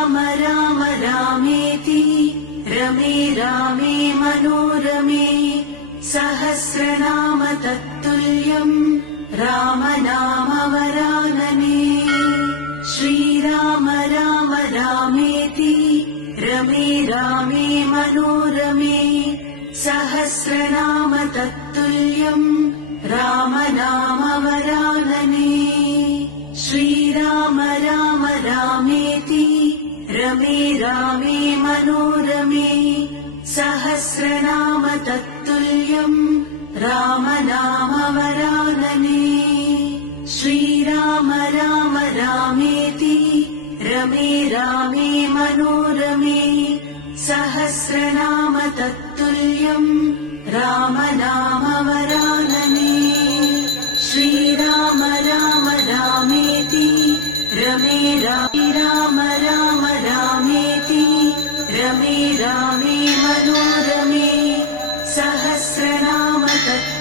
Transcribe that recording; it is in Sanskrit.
श्रीराम राम रामेति रमे रामे मनोरमे सहस्रनाम तत्तुल्यम् राम नाम वरानने। श्रीराम राम रामेति रमे रामे मनोरमे सहस्रनाम तत्तुल्यम् राम नाम वरानने। श्रीराम राम रामेति रमे रामे मनोरमे सहस्रनाम तत्तुल्यम् राम नाम वरानने। श्रीराम राम रामेति रमे रामे मनोरमे सहस्रनाम तत्तुल्यम् राम नाम वरानने। श्रीराम राम रामेति रमे राम राम रामेति रमे रामे मनोरमे सहस्रनाम तत्तुल्यम्